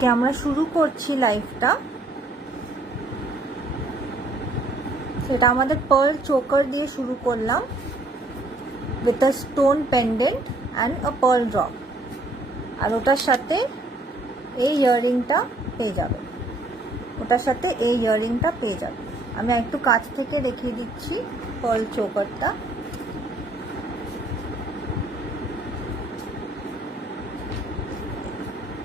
আজকে আমরা শুরু করছি লাইভটা। সেটা আমাদের পার্ল চোকার দিয়ে শুরু করলাম with a stone pendant and a pearl drop, আর ওটার সাথে এই ইয়াররিংটা পেয়ে যাবে, ওটার সাথে এই ইয়াররিংটা পেয়ে যাবে। আমি একটু কাছ থেকে দেখিয়ে দিচ্ছি পার্ল চোকারটা।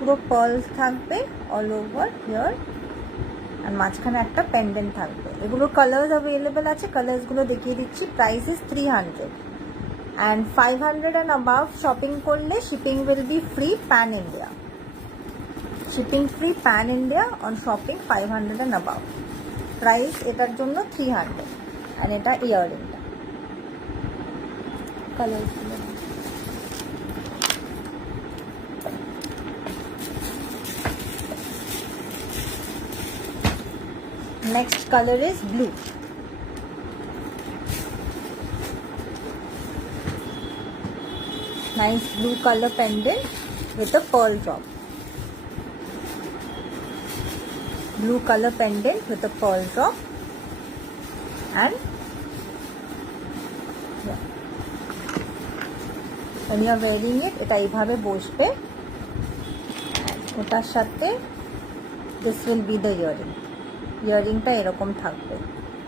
পুরো পার্লস থাকবে অল ওভার হিয়ার, আর মাঝখানে একটা পেন্ডেন্ট থাকবে। এগুলোর কালার্স অ্যাভেলেবেল আছে, কালার্সগুলো দেখিয়ে দিচ্ছি। Price is 300 and 500 and above shopping করলে shipping will be free pan India. Shipping free pan India on shopping 500 and above. Price এটার জন্য 300 অ্যান্ড এটা ইয়াররিংটা। কালার্সগুলো next color is blue. Nice blue color pendant with a pearl drop. Blue color pendant with a pearl drop, and yeah, when you are wearing it, এটা এইভাবে বসবে। ওটার সাথে this will be the earring. ইয়াররিংটা এরকম থাকবে,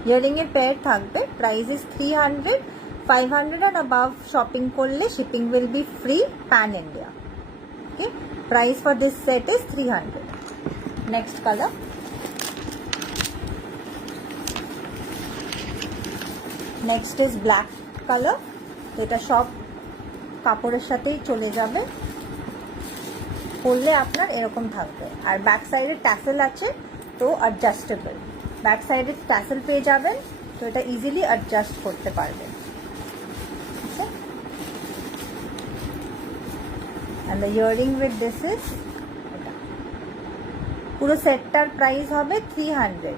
ইয়াররিংয়ের pair থাকবে। Price is 300, 500 and above shopping করলে shipping will be free pan India. Okay, price for this set is 300। Next colour, next is black colour. এটা সব কাপড়ের সাথেই চলে যাবে, পরলে আপনার এরকম থাকবে। আর ব্যাক সাইডে ট্যাসেল আছে, তো অ্যাডজাস্টেবল। ব্যাক সাইডে ট্যাসেল পেয়ে যাবেন, তো এটা ইজিলি অ্যাডজাস্ট করতে পারবেন। Okay, and the earring with this is এটা। পুরো সেটটার প্রাইস হবে 300,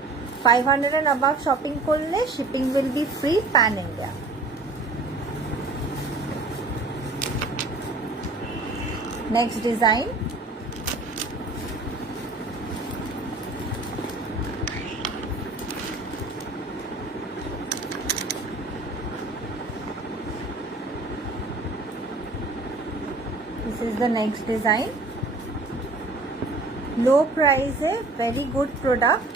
500 অ্যান্ড অ্যাবাভ শপিং করলে shipping will be free pan India. Next design, this is the next design. Low price है, very good product,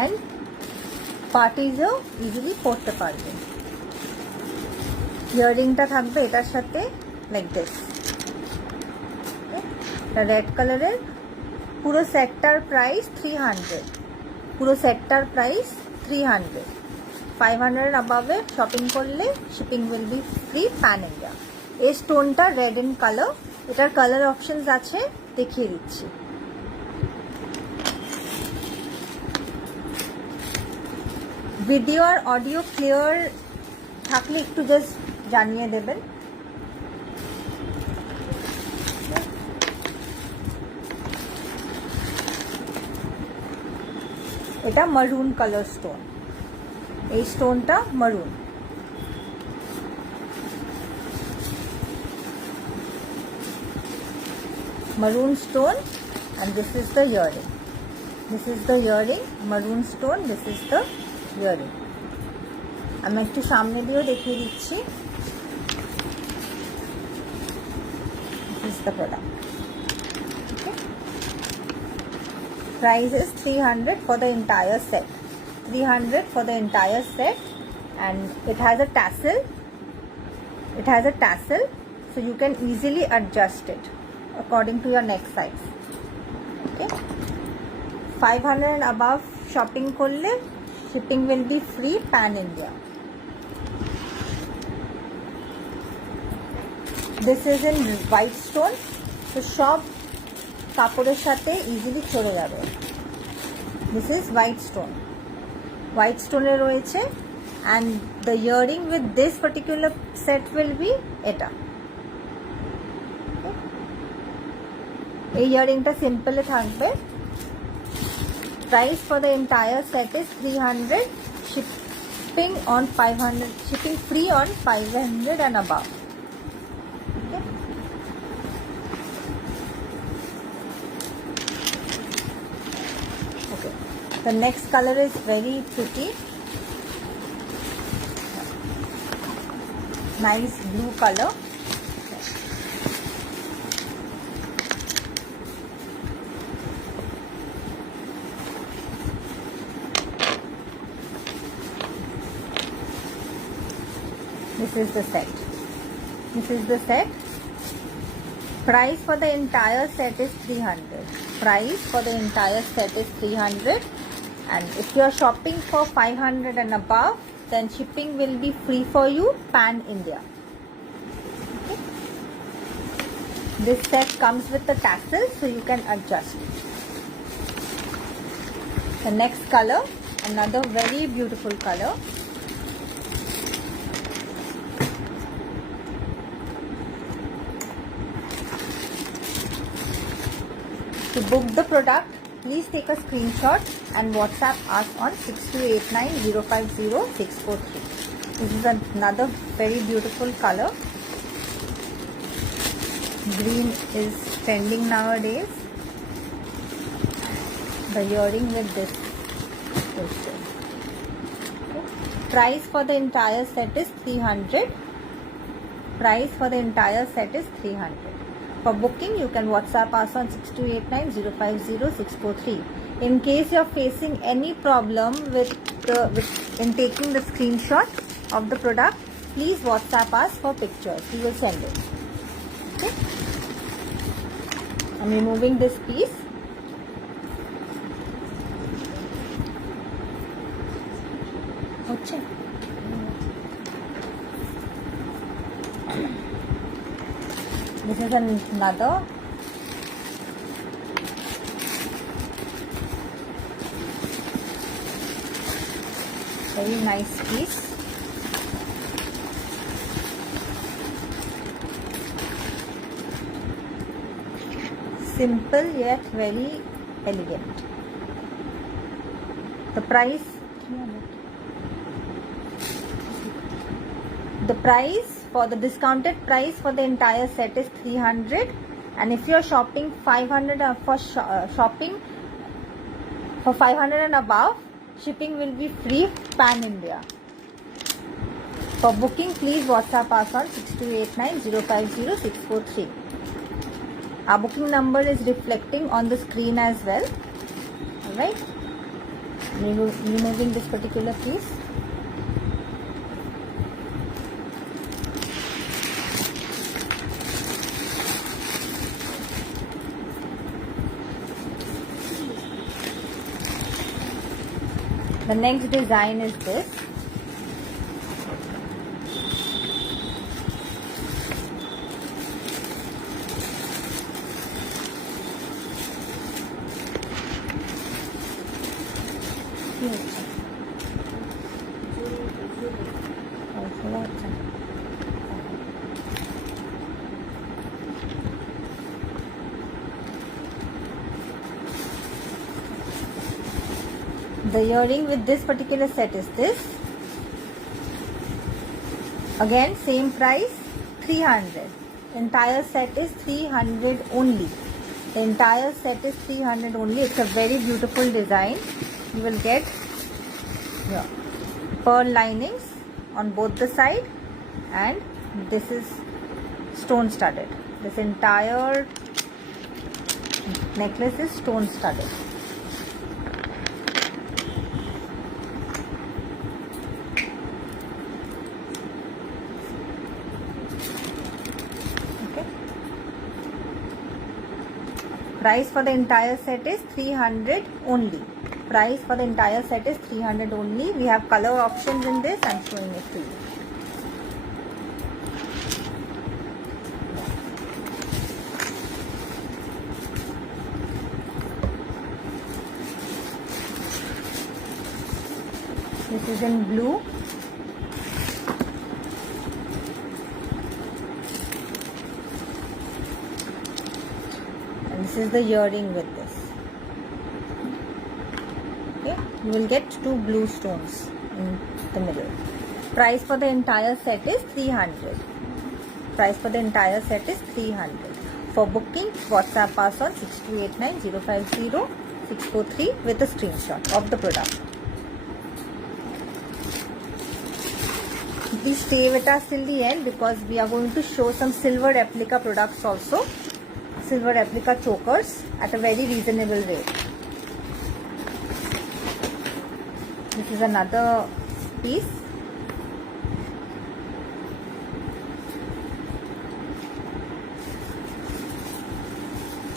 and parties easily পরতে পারবে। ইয়াররিংটা থাকবে এটার সাথে লাইক দিস। এটা রেড কালারের। পুরো সেটটার প্রাইস 300, পুরো সেটটার প্রাইস 300, 500 অ্যাবাভে শপিং করলে shipping will be free pan India. এই স্টোনটা রেড এন্ড কালার, এটার কালার অপশনস আছে, দেখিয়ে দিচ্ছি। ভিডিও আর অডিও ক্লিয়ার থাকলে একটু জাস্ট জানিয়ে দেবেন। এটা মারুন কালার স্টোন, এই স্টোনটা মারুন। maroon stone, and this is the earring. This is the earring, maroon stone, this is the earring. আমি একটু সামনে দিয়েও দেখিয়ে দিচ্ছি। This is the product. Okay. Price is 300 for the entire set. 300 for the entire set, and it has a tassel. It has a tassel, so you can easily adjust it according to your neck size. Okay, 500 and above shopping করলে shipping will be free pan India. This is in white stone, so সব কাপড়ের সাথে easily চলে যাবে। This is white stone, white stone এ রয়েছে, and the earring with this particular set will be এটা। এই ইয়াররিংটা সিম্পলে থাকবে। Price for the entire set is 300, shipping on 500, shipping free on 500 and above. The next color is very pretty. Nice blue color. This is the set. This is the set. Price for the entire set is 300. Price for the entire set is 300. And if you are shopping for 500 and above, then shipping will be free for you pan India. Okay. This set comes with the tassel, so you can adjust. The next color, another very beautiful color. To book the product, please take a screenshot and WhatsApp us on 6289050643. This is another very beautiful color. Green is trending nowadays. The earring with this crystal. Okay. Price for the entire set is 300. Price for the entire set is 300. For booking, you can WhatsApp us on 6289050643. In case you are facing any problem in taking the screenshot of the product, please WhatsApp us for pictures. We will send it. Okay. I'm removing this piece. Okay. This is another very nice piece. Simple yet very elegant. The price for the discounted price for the entire set is 300, and if you are shopping 500 shopping for 500 and above, shipping will be free pan India. For booking, please WhatsApp us on 6289050643. Our booking number is reflecting on the screen as well. Alright, removing this particular piece. The next design is this. The earring with this particular set is this. Again, same price, 300. Entire set is 300 only. The entire set is 300 only. It's a very beautiful design. You will get pearl linings on both the side, and this is stone studded. This entire necklace is stone studded. Price for the entire set is 300 only. Price for the entire set is 300 only. We have color options in this. I'm showing it to you. This is in blue. This is the earring with this. Okay, you will get 2 blue stones in the middle. Price for the entire set is 300. Price for the entire set is 300. For booking, WhatsApp us on 6289050643. 643 with a screenshot of the product. Please stay with us till the end because we are going to show some silver replica products also. Silver replica chokers at a very reasonable rate. This is another piece.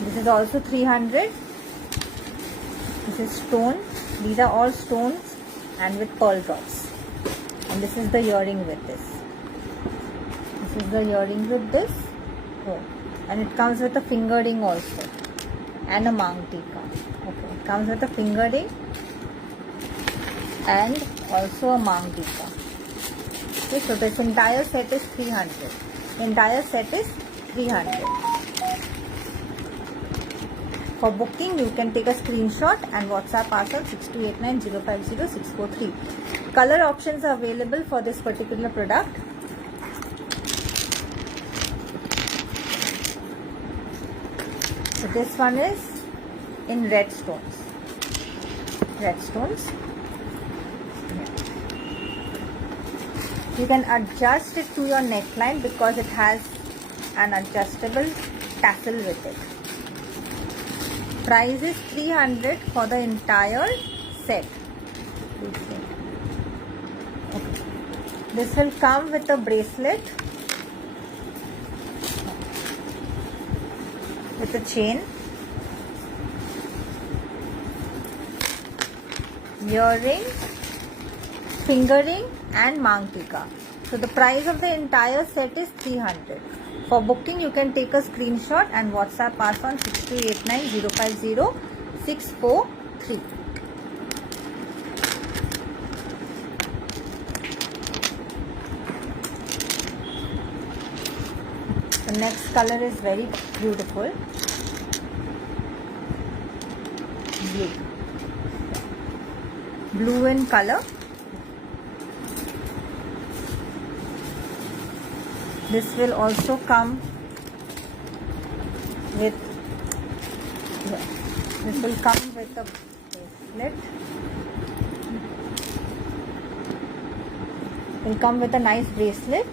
This is also 300. This is stone. These are all stones and with pearl drops. And this is the earring with this. This is the earring with this. Oh. And it comes with a finger ring also. And a mang tika. Okay. It comes with a finger ring. And also a mang tika. Okay. So this entire set is 300. The entire set is 300. For booking, you can take a screenshot and WhatsApp us on 6289050643. Color options are available for this particular product. So this one is in red stones. Red stones. You can adjust it to your neckline because it has an adjustable tassel with it. Price is 300 for the entire set. Okay. This will come with a bracelet with a chain, earring, finger ring and mang tika. So the price of the entire set is 300. For booking, you can take a screenshot and WhatsApp us on 6289050643. The next color is very beautiful. Blue. Blue in color. This will also come with, this will come with a bracelet. Will come with a nice bracelet,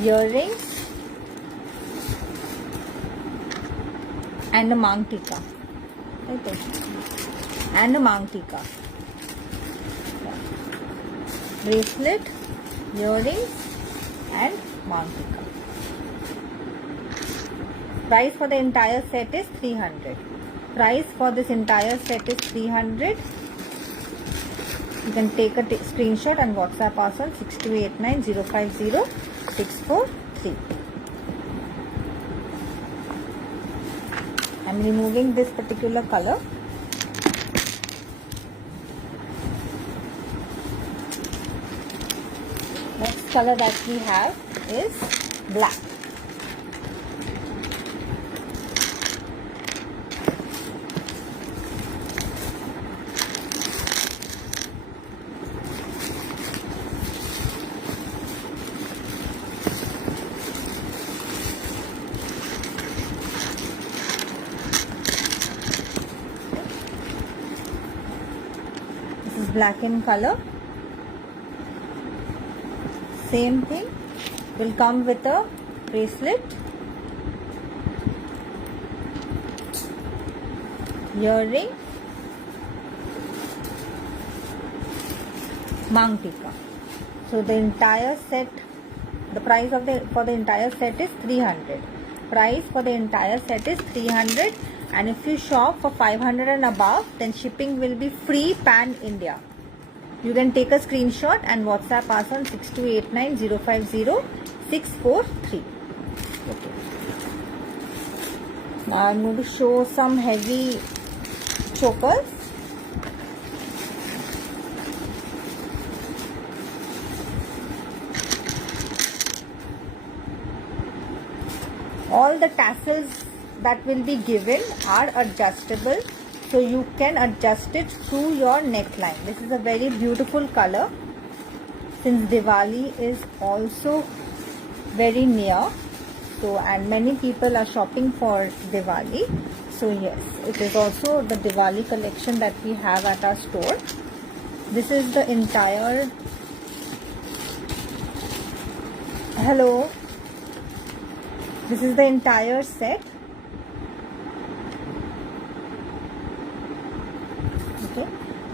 earrings and a mang tika. And a mang tika. Bracelet, earrings and mang tika. Price for the entire set is 300. Price for this entire set is 300. You can take a screenshot and WhatsApp us on 6289050643. I am removing this particular color. Next color that we have is black. This is black in color. Same thing, will come with a bracelet, earring, mang tika. So the entire set, the price of for the entire set is 300. Price for the entire set is 300, and if you shop for 500 and above, then shipping will be free pan India. You can take a screenshot and WhatsApp us on 6289050643. Okay. Now I'm going to show some heavy chokers. All the tassels that will be given are adjustable. So you can adjust it through your neckline. This is a very beautiful color. Since Diwali is also very near, So, and many people are shopping for Diwali. So yes, it is also the Diwali collection that we have at our store. This is the entire, hello, this is the entire set. Okay,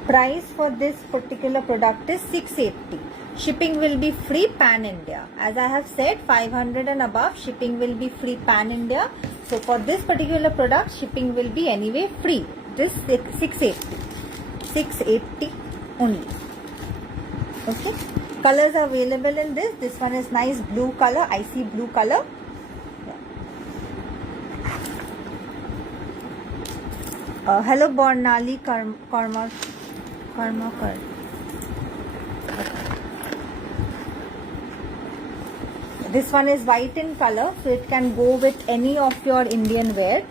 price for this particular product is 680. Shipping will be free pan India. As I have said, 500 and above shipping will be free pan India. So for this particular product, shipping will be anyway free. This 680 only. Okay, colors are available in this. This one is nice blue color, icy blue color. Hello Bornali Karmakar. This one is white in color, so it can go with any of your Indian wear.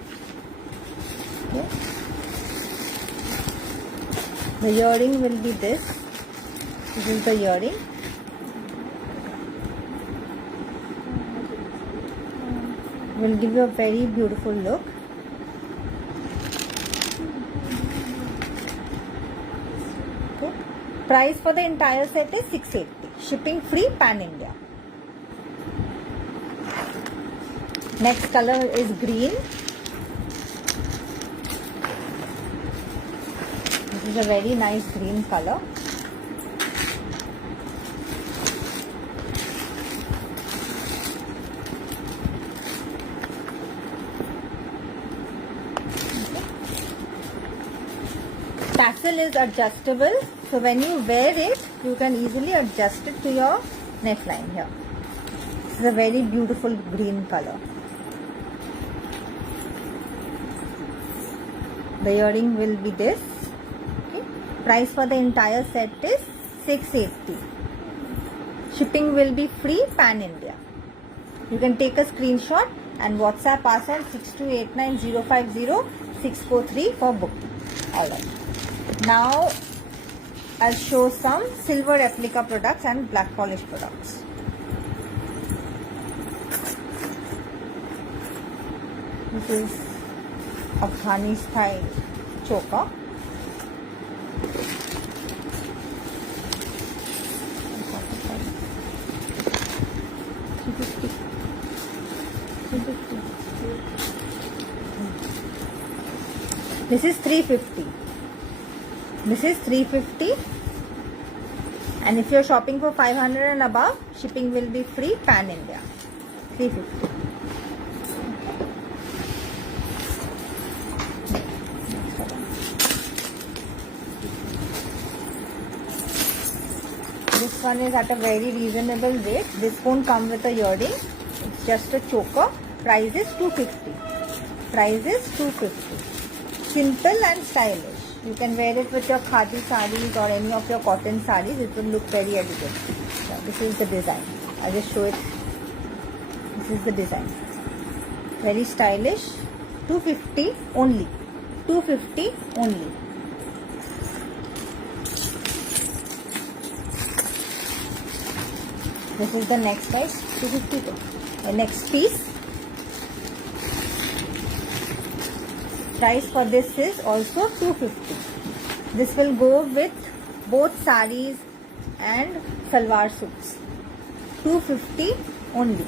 Okay. The earring will be this. This is the earring. Will give you a very beautiful look. Okay. Price for the entire set is 680. Shipping free pan India. Next color is green. This is a very nice green color. Tassel is adjustable, so when you wear it, you can easily adjust it to your neckline here. This is a very beautiful green color. The earring will be this. Okay. Price for the entire set is 680. Shipping will be free pan India. You can take a screenshot and WhatsApp us on 6289050643 for booking. Alright. Now I'll show some silver replica products and black polish products. This is Afghani style choker. This is 350. This is 350. And if you're shopping for 500 and above, shipping will be free pan India. 350. This one is at a very reasonable rate. This won't come with a earring. It's just a choker. Price is 250. Price is 250. Simple and stylish. You can wear it with your khadi sarees or any of your cotton sarees. It will look very elegant. Yeah, this is the design. I'll just show it. This is the design. Very stylish. 250 only. 250 only. This is the next size, 252. The next piece. Price for this is also 250. This will go with both sarees and salwar suits. 250 only.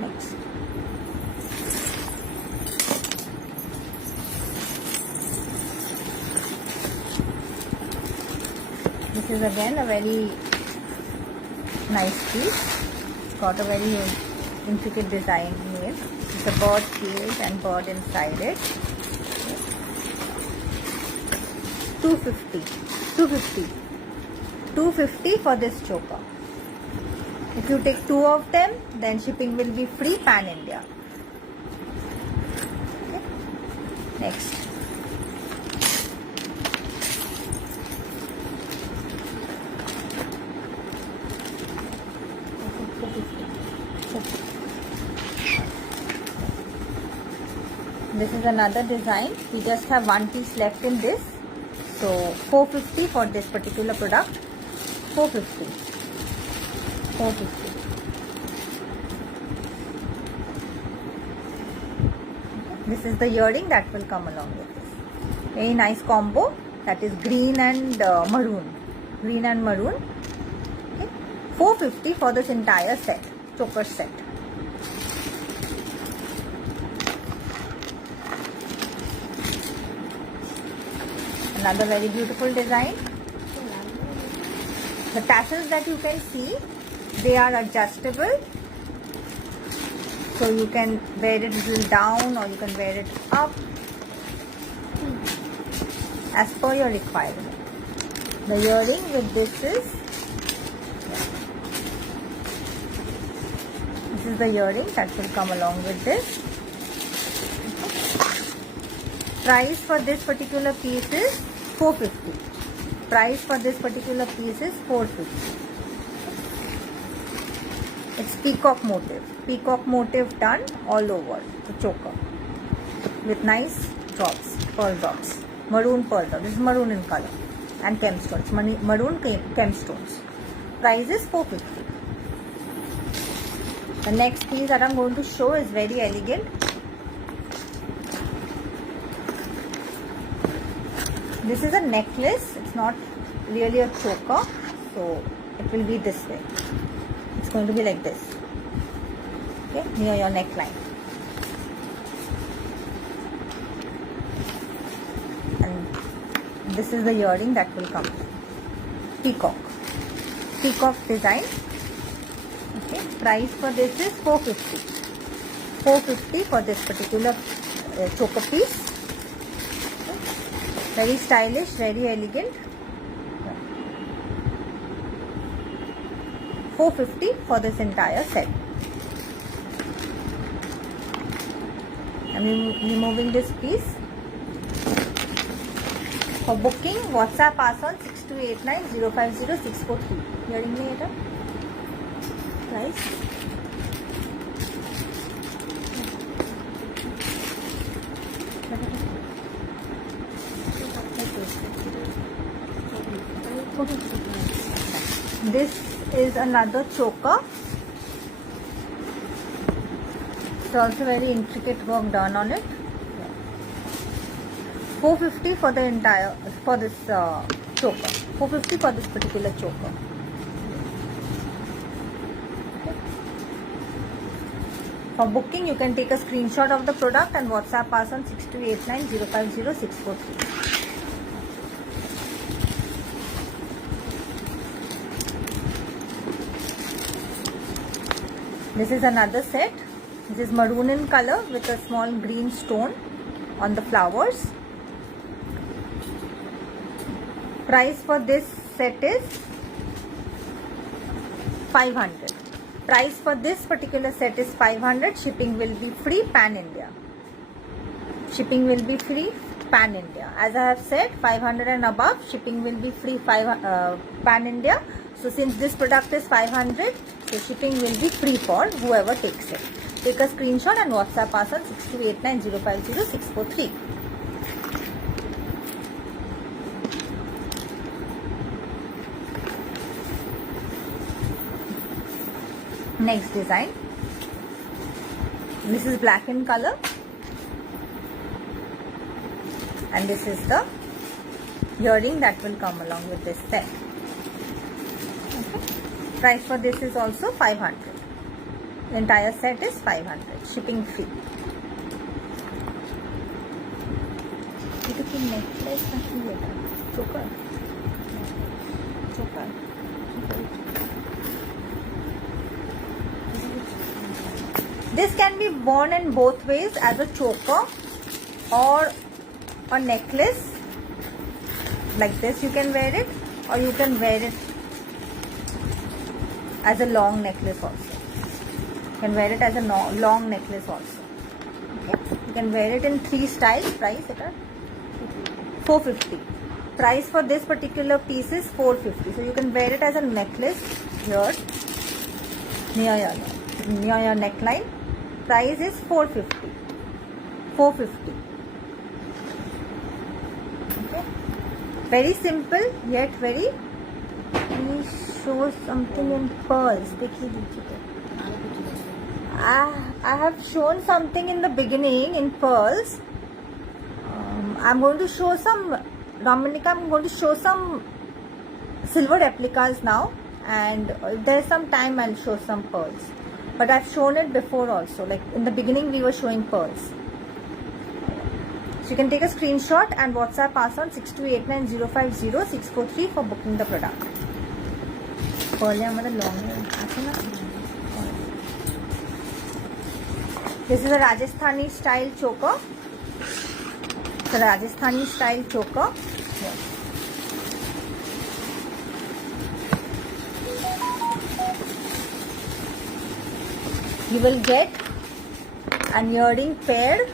Next. This is again a very nice piece. It's got a very intricate design here. It's a bird shield and bird inside it. 250. 250. 250 for this choker. If you take two of them, then shipping will be free pan India. Okay. Next. This is another design. We just have one piece left in this. So 450 for this particular product. 450. 450. This is the earring that will come along with this. Very nice combo. That is green and maroon. Green and maroon. Okay. 450 for this entire set. Choker set. Another very beautiful design. The tassels that you can see, they are adjustable. So you can wear it a little down or you can wear it up as per your requirement. The earring with this is the earring that will come along with this. Price for this particular piece is 450. Price for this particular piece is 450. It's peacock motif. Peacock motif done all over the choker with nice drops, pearl drops. Maroon pearl drop. This is maroon in color and gemstones. Maroon gemstones. Price is 450. The next piece that I'm going to show is very elegant. This is a necklace. It's not really a choker, so it will be this way. It's going to be like this, okay, near your neckline. And this is the earring that will come. Peacock design. Okay, price for this is 450. 450 for this particular choker piece. Okay. Very stylish, very elegant. 450 for this entire set. I'm removing this piece. For booking, WhatsApp pass on 6289050643. Hearing me later. Price. This is another choker. It's also very intricate work done on it. 450 for the entire, for this choker. 450 for this particular choker. For booking, you can take a screenshot of the product and WhatsApp us on 6289050643. This is another set. This is maroon in color with a small green stone on the flowers. Price for this set is 500. Price for this particular set is 500. Shipping will be free pan India. Shipping will be free pan India. As I have said, 500 and above, shipping will be free pan India. So since this product is 500, so shipping will be free for whoever takes it. Take a screenshot and WhatsApp us on 6289050643. Next design. This is black in color. And this is the earring that will come along with this set. Price for this is also 500. The entire set is 500. Shipping free. This can be worn in both ways, as a choker or a necklace. Like this you can wear it, or you can wear it as a long necklace also. You can wear it as a long necklace also. Okay. You can wear it in 3 styles. Price it at 450. Price for this particular piece is 450. So you can wear it as a necklace here near your neckline. Price is 450. 450. Okay. Very simple yet very me show something in pearls. देखिए दीजिए. I have shown something in the beginning in pearls. I'm going to show some, Dominica, I'm going to show some silver replicas now, and if there's some time I'll show some pearls. But I've shown it before also, like in the beginning we were showing pearls. So you can take a screenshot and WhatsApp us on 6289050643 for booking the product. Pearl है हमारा long है, ऐसा ना. This is a Rajasthani style choker. It's a Rajasthani style choker. Here. You will get an earring pair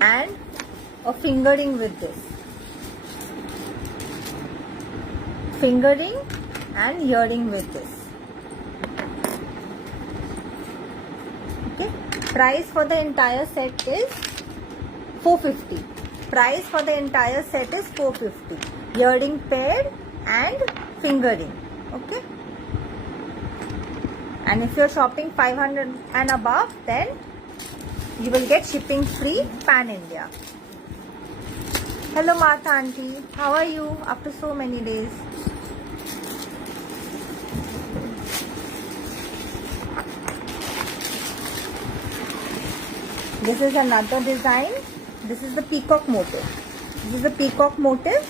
and a fingering with this. Fingering and earring with this. Okay. Price for the entire set is 450. Price for the entire set is 450. Earring pair and fingering. Okay. And if you're shopping 500 and above, then you will get shipping free pan India. Hello Martha auntie, how are you after so many days? This is another design. This is the peacock motif. This is the peacock motif.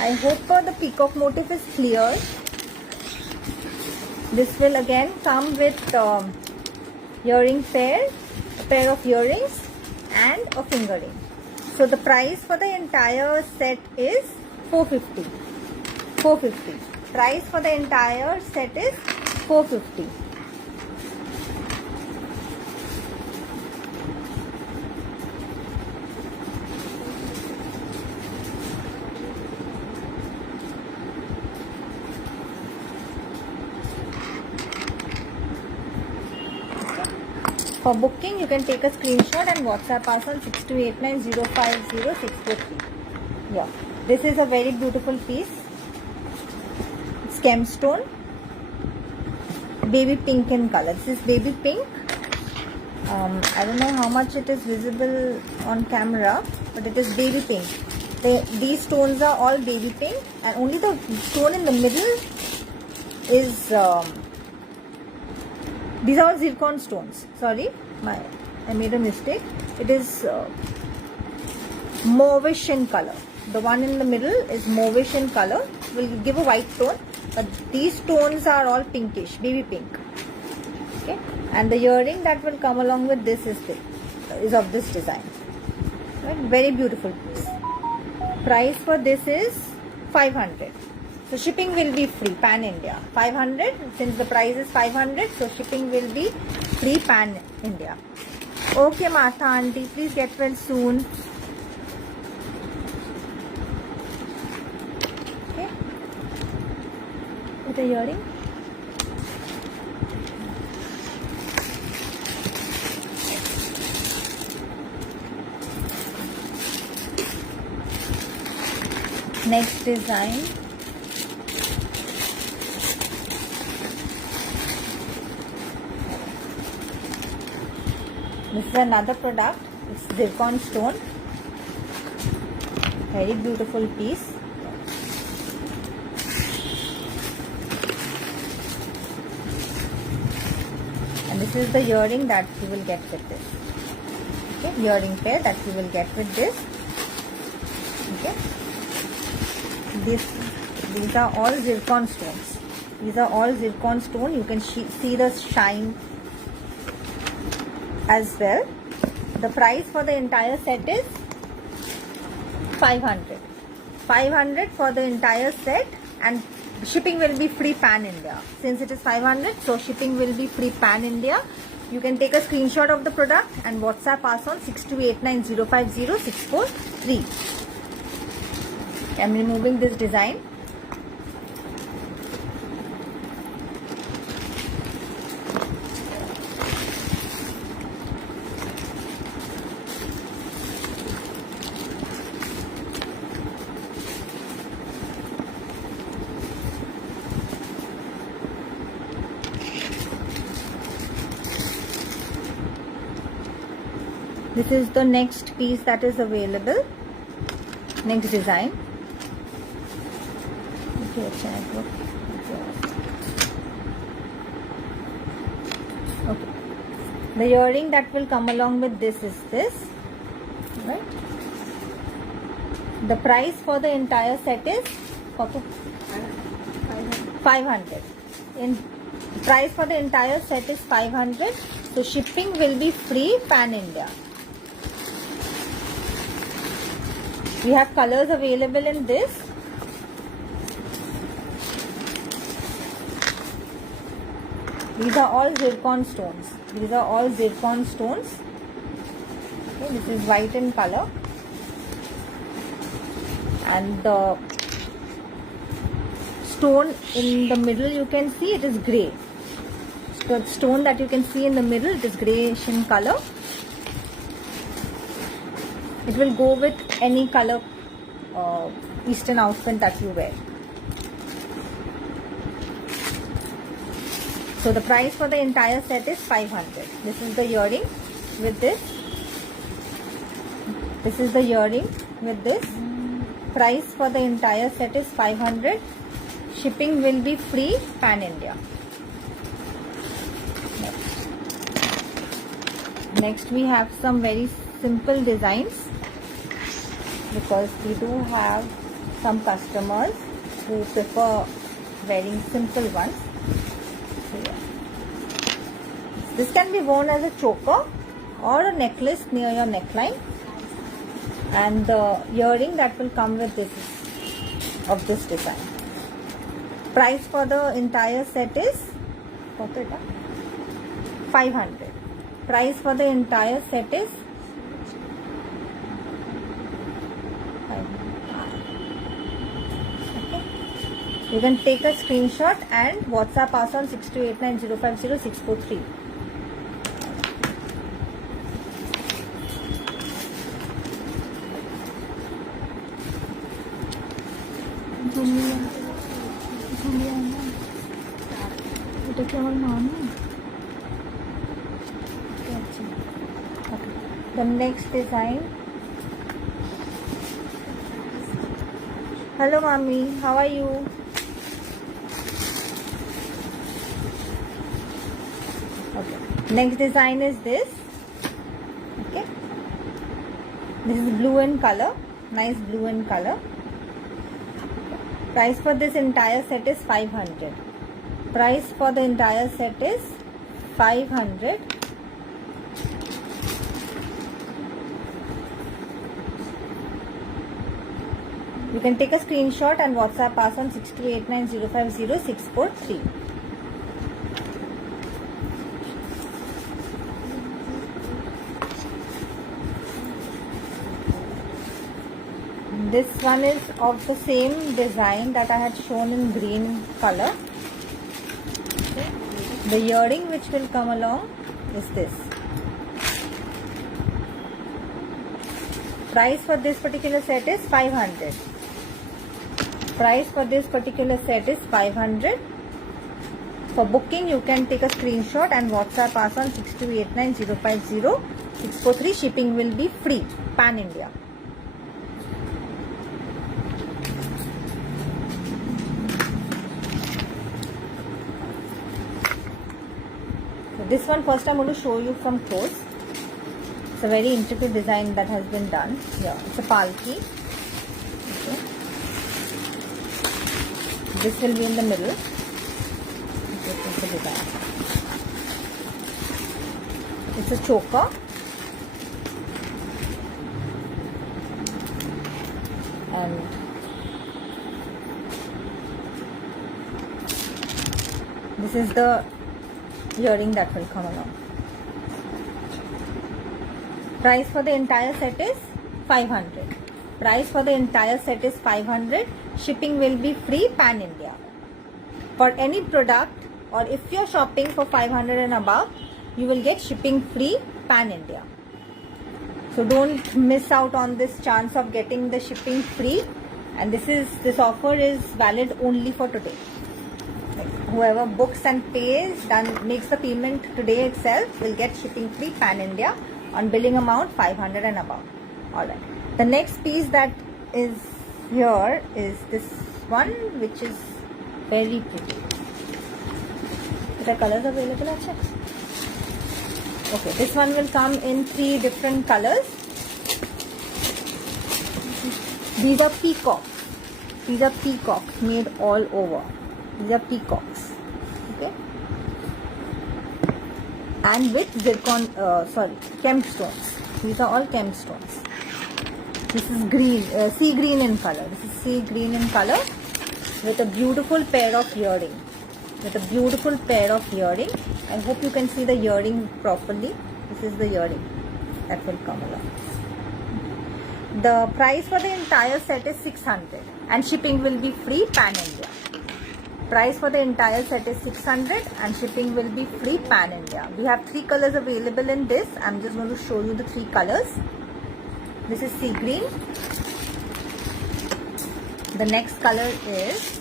I hope the peacock motif is clear. This will again come with earring pair, a pair of earrings and a fingering. So the price for the entire set is 450. 450. Price for the entire set is 450. For booking, you can take a screenshot and WhatsApp us on 6289050643. Yeah, this is a very beautiful piece. It's gemstone, baby pink in color. This is baby pink. I don't know how much it is visible on camera, but it is baby pink. These stones are all baby pink, and only the stone in the middle is. These are all zircon stones. Sorry, I made a mistake. It is mauvish in color. The one in the middle is mauvish in color. Will give a white tone, but these stones are all pinkish, baby pink. Okay, and the earring that will come along with this is of this design. Right, very beautiful piece. Price for this is 500. So shipping will be free pan India. 500, since the price is 500, so shipping will be free pan India. Okay Martha auntie, please get well soon. Okay. With a earring. Next design. This is another product. It's zircon stone. Very beautiful piece. And this is the earring that you will get with this. Okay, earring pair that you will get with this. Okay. These are all zircon stones. These are all zircon stone. You can see the shine as well. The price for the entire set is 500. 500 for the entire set, and shipping will be free pan India. Since it is 500, so shipping will be free pan India. You can take a screenshot of the product and WhatsApp us on 6289050643. I'm removing this design. This is the next piece that is available. Next design. Okay. The earring that will come along with this is this. Right. The price for the entire set is 500. In price for the entire set is 500. So shipping will be free pan India. We have colors available in this. These are all zircon stones. These are all zircon stones. Okay, this is white in color. And the stone in the middle, you can see it is grey. The stone that you can see in the middle, it is greyish in color. It will go with any color Eastern outfit that you wear. So the price for the entire set is 500. This is the earring with this. This is the earring with this. Price for the entire set is 500. Shipping will be free pan India. Next we have some very simple designs, because we do have some customers who prefer wearing simple ones. So, yeah. This can be worn as a choker or a necklace near your neckline, and the earring that will come with this is of this design. Price for the entire set is 500. Price for the entire set is 500. Okay. You can take a screenshot and WhatsApp us on 6289050643. The next design. Hello mommy, how are you? Okay. Next design is this. Okay. This is blue in color. Nice blue in color. Price for this entire set is 500. Price for the entire set is 500. You can take a screenshot and WhatsApp us on 6289050643. This one is of the same design that I had shown in green color. Okay. The earring which will come along is this. Price for this particular set is 500. Price for this particular set is 500. For booking, you can take a screenshot and WhatsApp us on 6289050643. Shipping will be free pan India. So this one first I'm going to show you from close. It's a very intricate design that has been done here. It's a palki. Okay. This will be in the middle. This is the design. It's a choker. And this is the earring that will come along. Price for the entire set is 500. Price for the entire set is 500. Shipping will be free pan India. For any product, or if you're shopping for 500 and above, you will get shipping free pan India. So don't miss out on this chance of getting the shipping free. And this offer is valid only for today. Whoever books and pays, makes the payment today itself, will get shipping free pan India On billing amount 500 and above. Alright. The next piece that is here is this one, which is very pretty. The colors available actually. Okay, this one will come in 3 different colors. These are peacocks. These are peacocks made all over. These are peacocks. Okay. And with zircon, gemstones. These are all gemstones. This is green, sea green in color. This is sea green in color with a beautiful pair of earring. I hope you can see the earring properly. This is the earring that will come along. The price for the entire set is 600 and shipping will be free pan-India. Price for the entire set is 600 and shipping will be free pan-India. We have 3 colors available in this. I'm just going to show you the 3 colors. This is sea green. The next color is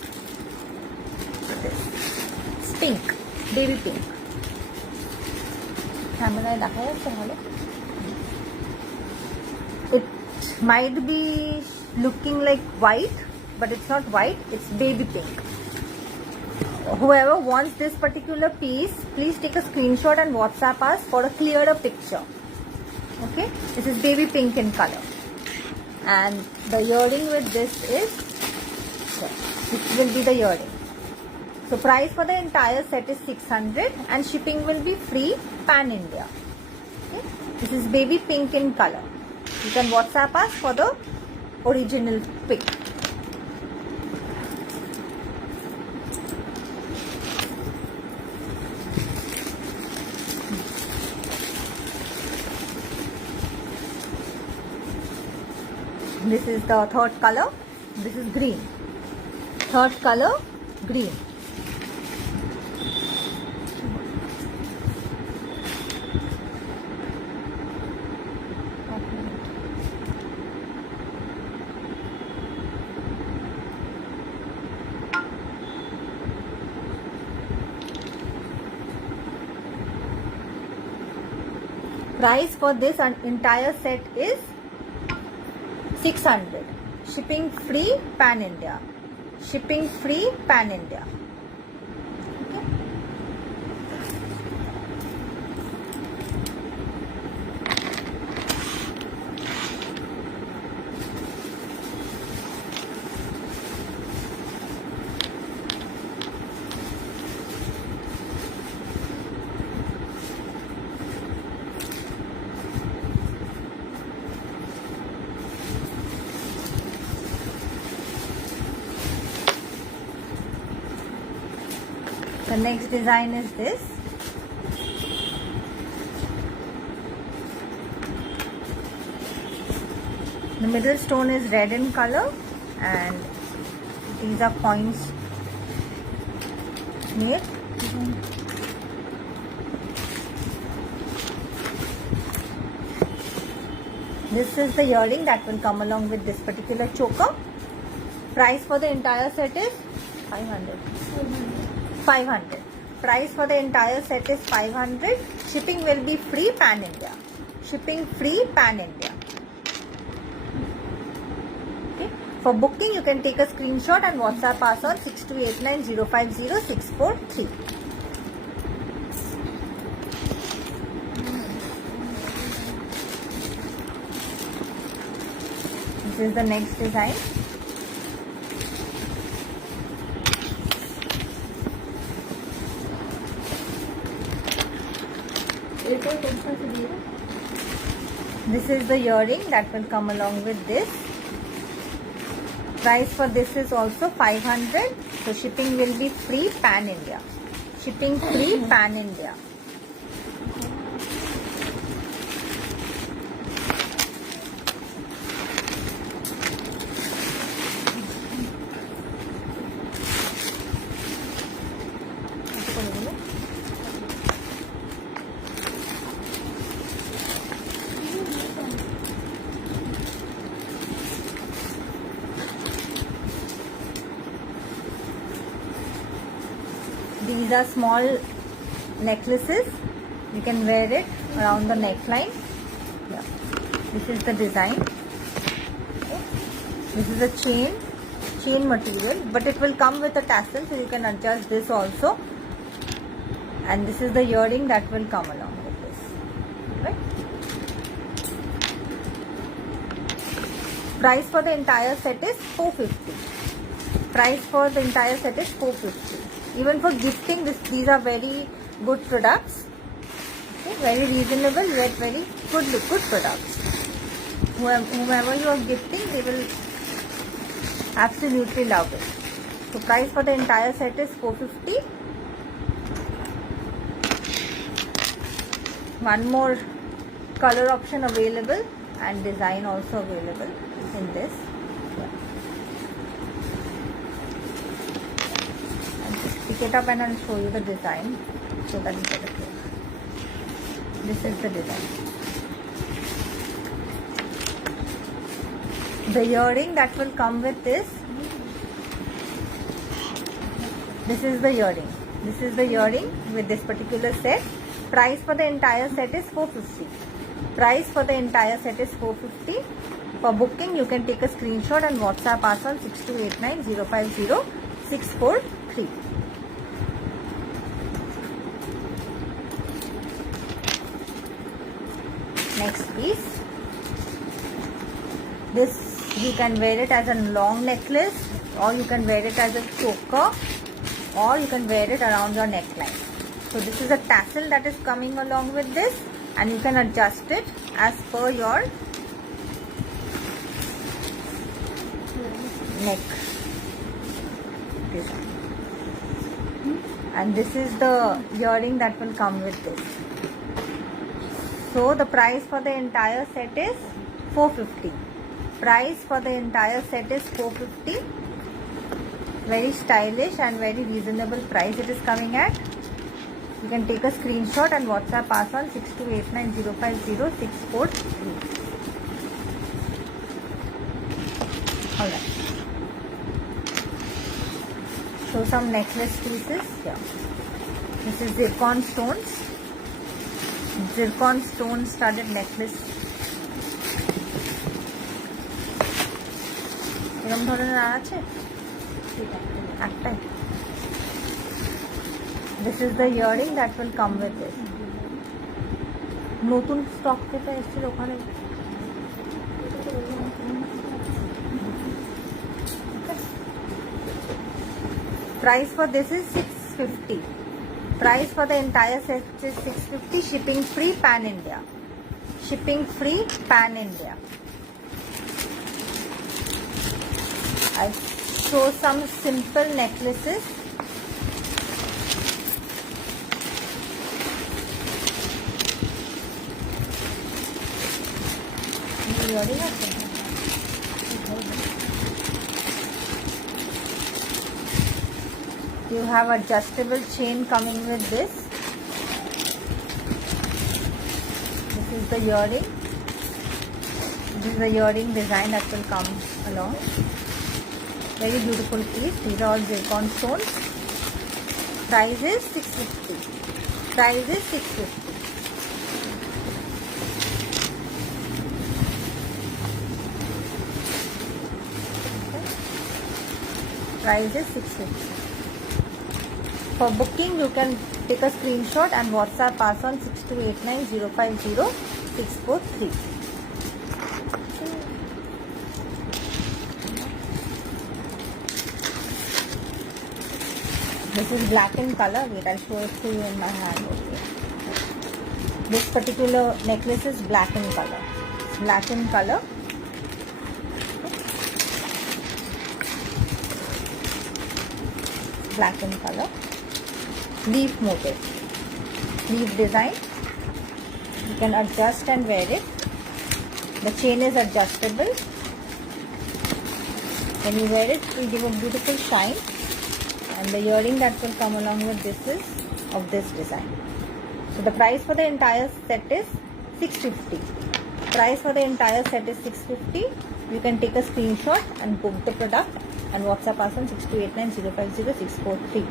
this. It's pink, baby pink. It might be looking like white, but it's not white, it's baby pink. Whoever wants this particular piece, please take a screenshot and WhatsApp us for a clearer picture. Okay, this is baby pink in color, and the earring with this is, this will be the earring. So price for the entire set is 600 and shipping will be free pan-India. Okay? This is baby pink in color. You can WhatsApp us for the original pic. This is the third color. This is green. Third color, green. Price for this entire set is 600. Shipping free pan-India. Shipping free pan-India. Okay. The next design is this. The middle stone is red in color and these are coins made. This is the earring that will come along with this particular choker. Price for the entire set is 500. 500. Price for the entire set is 500. Shipping will be free pan-India. Shipping free pan-India. Okay. For booking, you can take a screenshot and WhatsApp us on 6289050643. This is the next design. This is the earring that will come along with this. Price for this is also 500. So shipping will be free pan-India. Shipping free pan-India. These are small necklaces. You can wear it around the neckline. This is the design. Okay. This is a chain material, but it will come with a tassel, so you can adjust this also. And this is the earring that will come along with this, right? Price for the entire set is 450. Price for the entire set is 450. Even for gifting, these are very good products. Okay, very reasonable yet very good products. Whomever you are gifting, they will absolutely love it. So price for the entire set is 450. One more color option available and design also available in this. I'll just pick it up and I'll show you the design so that you get a clue. This is the design. The earring that will come with this. This is the earring. This is the earring with this particular set. Price for the entire set is 450. Price for the entire set is 450. For booking, you can take a screenshot and WhatsApp us on 6289050643. Next piece. This you can wear it as a long necklace, or you can wear it as a choker, or you can wear it around your neckline. So this is a tassel that is coming along with this, and you can adjust it as per your neck design. And this is the earring that will come with this. So the price for the entire set is 450. Price for the entire set is 450. Very stylish and very reasonable price it is coming at. You can take a screenshot and WhatsApp us on 6289050643. Alright. So some necklace pieces. Yeah. This is zircon stones. Zircon stone studded necklace. এরকম ধরনের আর আছে একটাই. This is the earring that will come with this. নতুন stock যেটা এসেছিল ওখানে. Price for this is 650. Price for the entire set is 650. Shipping free pan India. Shipping free pan India. I'll show some simple necklaces. You have adjustable chain coming with this. This is the earring. This is the earring design that will come along. Very beautiful piece. These are all zircon stones. Price is 650. Price is 650. Price is 650. For booking, you can take a screenshot and WhatsApp us on 6289050643. This is black in color. Wait, I'll show it to you in my hand. Okay. This particular necklace is black in color. Black in color. Black in color. Leaf motif. Leaf design. You can adjust and wear it. The chain is adjustable. When you wear it, it will give a beautiful shine. And the earring that will come along with this is of this design. So the price for the entire set is 650. Price for the entire set is 650. You can take a screenshot and book the product and WhatsApp us on 6289050643.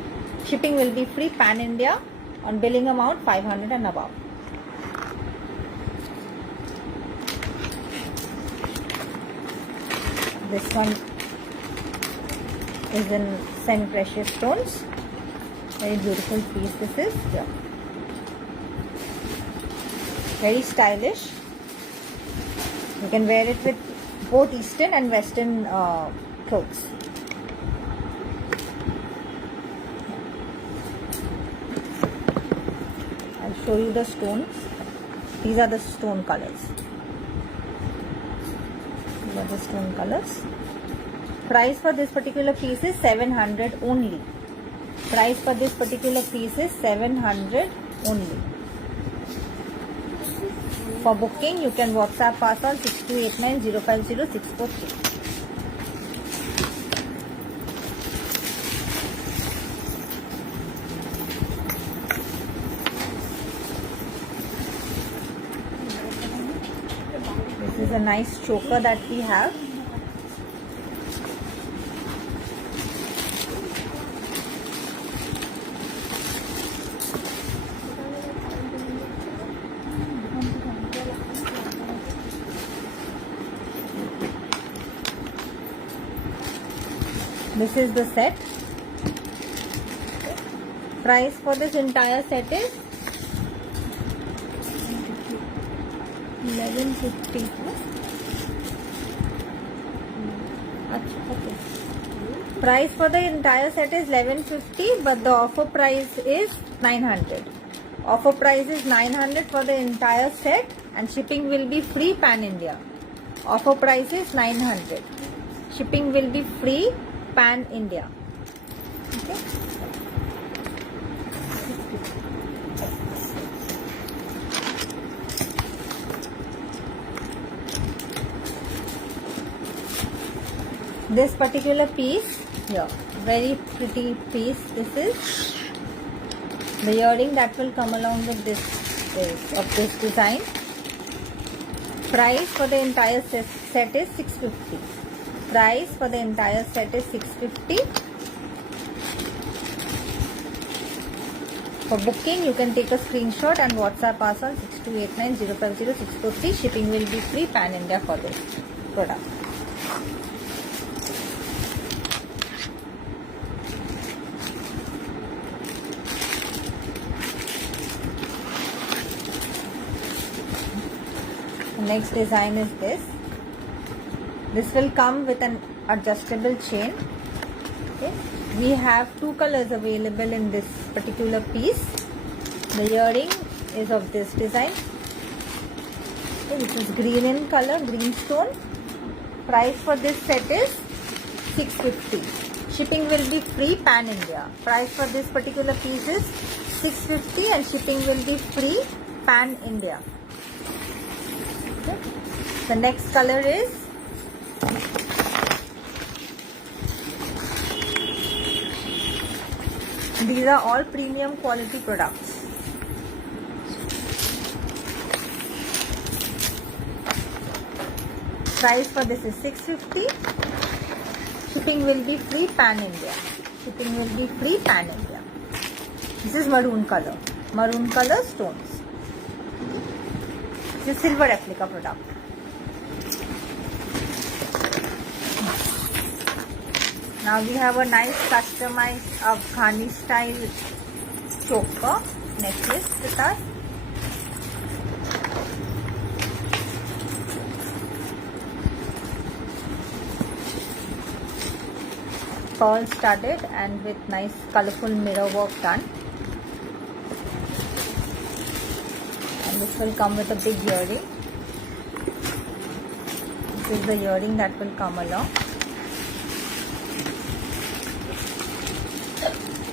Shipping will be free pan India on billing amount 500 and above. This one is in Sen Precious Stones. Very beautiful piece this is. Yeah. Very stylish. You can wear it with both Eastern and Western clothes. I'll show you the stones. These are the stone colors. These are the stone colors. Price for this particular piece is 700 only. Price for this particular piece is 700 only. For booking, you can WhatsApp us on 6289050643. This is a nice choker that we have. This is the set. Price for this entire set is 1150. Okay. Price for the entire set is 1150, but the offer price is 900. Offer price is 900 for the entire set, and shipping will be free pan India. Offer price is 900. Shipping will be free pan India. Okay. This particular piece here, very pretty piece. This is the earring that will come along with this design. Price for the entire set is 650. Price for the entire set is 650. For booking, you can take a screenshot and WhatsApp us on 6289050643. Shipping will be free pan India for this product. The next design is this. This will come with an adjustable chain. Okay. We have two colors available in this particular piece. The earring is of this design. Okay, this is green in color, green stone. Price for this set is 650. Shipping will be free pan India. Price for this particular piece is 650 and shipping will be free pan India. Okay. The next color is these are all premium quality products. Price for this is 650. Shipping will be free pan India. Shipping will be free pan India. This is maroon color. Maroon color stones. This is silver replica product. Now we have a nice customized Afghani style choker necklace with us. Pearl studded and with nice colorful mirror work done. And this will come with a big earring. This is the earring that will come along.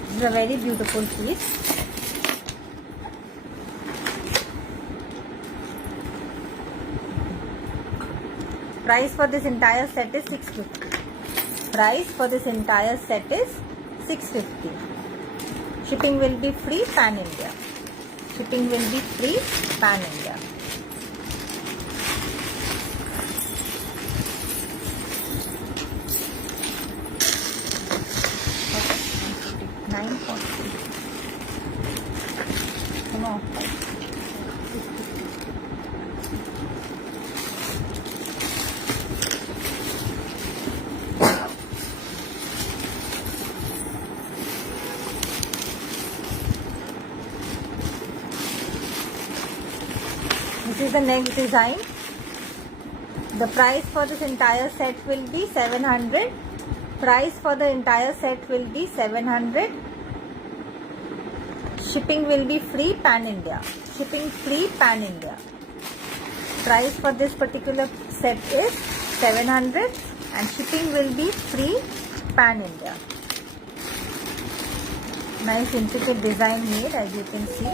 This is a very beautiful piece. Price for this entire set is 650. Price for this entire set is 650. Shipping will be free pan India. Shipping will be free pan India. Okay. 940. Come on. This is the next design. The price for this entire set will be 700. Price for the entire set will be 700. Shipping will be free pan India. Shipping free pan India. Price for this particular set is 700 and shipping will be free pan India. Nice intricate design made, as you can see.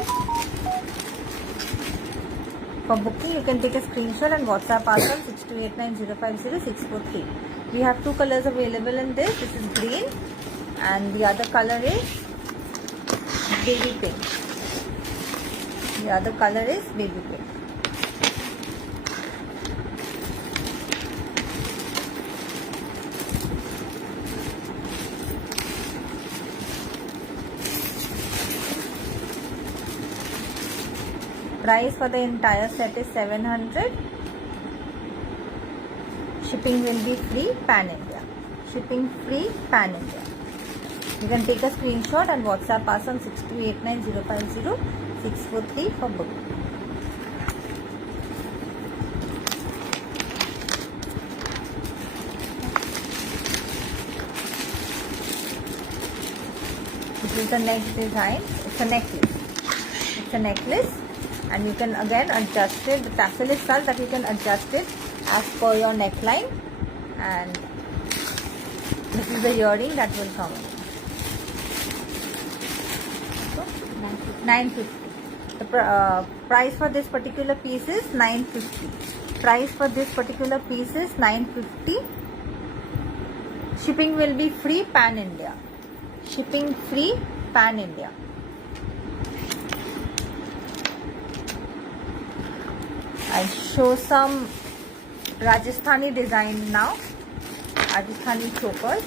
For booking, you can take a screenshot and WhatsApp us on 6289050643. We have two colors available in this. This is green and the other color is baby pink. The other color is baby pink. Price for the entire set is 700. Shipping will be free pan India. Shipping free pan India. You can take a screenshot and WhatsApp us on 6289050643 for booking. This is the next design. It's a necklace. It's a necklace. And you can again adjust it. The tassel is such that you can adjust it as per your neckline. And this is the earring that will come in. So, 950. The price for this particular piece is 950. Price for this particular piece is 950. Shipping will be free pan India. Shipping free pan India. I'll show some Rajasthani design now. Rajasthani chokers.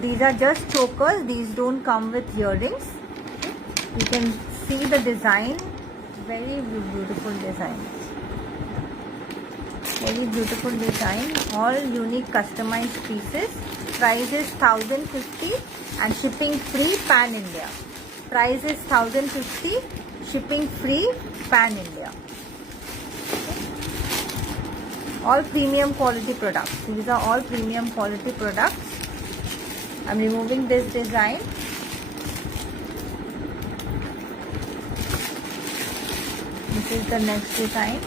These are just chokers. These don't come with earrings. You can see the design. Very beautiful design. Very beautiful design. All unique customized pieces. Price is 1050 and shipping free pan India. Price is 1050, shipping free pan India. All premium quality products. These are all premium quality products. I'm removing this design. This is the next design.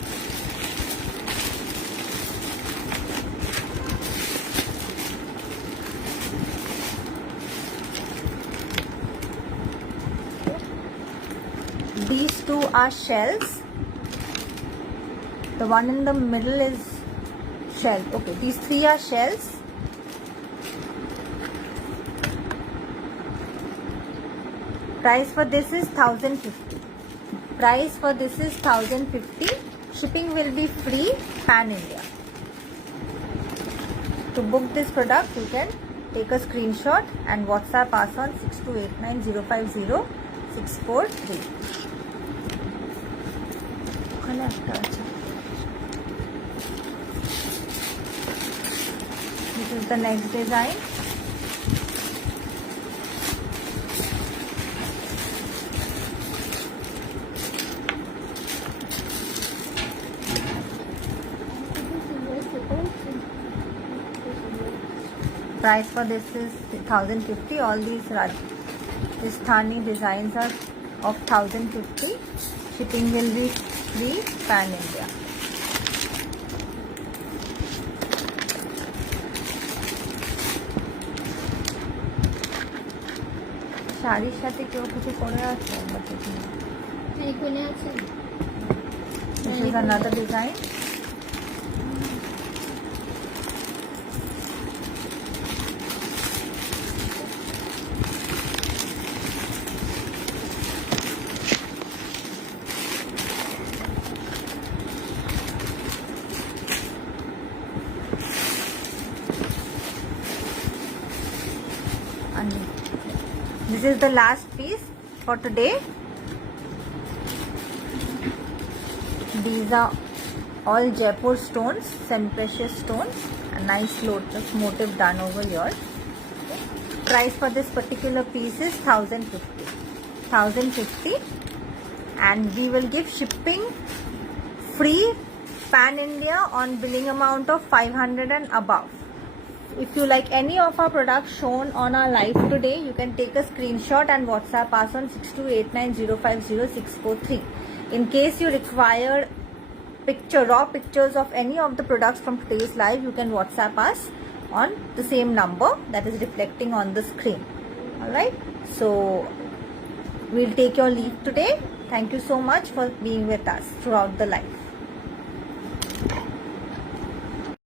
These two are shells. The one in the middle is shell. Okay, these three are shells. Price for this is 1050. Price for this is 1050. Shipping will be free pan India. To book this product, you can take a screenshot and WhatsApp us on 6289050643. This is the next design. Price for this is 1050. All these Rajasthani designs are of 1050. Shipping will be free pan India. শাড়ির সাথে কেউ কিছু করে আছে এইখানে আছে. This is another design. This is the last piece for today. These are all Jaipur stones, semi-precious stones. A nice lotus motif done over here. price for this particular piece is 1050, and we will give shipping free pan India on billing amount of 500 and above. If you like any of our products shown on our live today, you can take a screenshot and WhatsApp us on 6289050643. In case you require raw pictures of any of the products from today's live, you can WhatsApp us on the same number that is reflecting on the screen. Alright, so we'll take your leave today. Thank you so much for being with us throughout the live.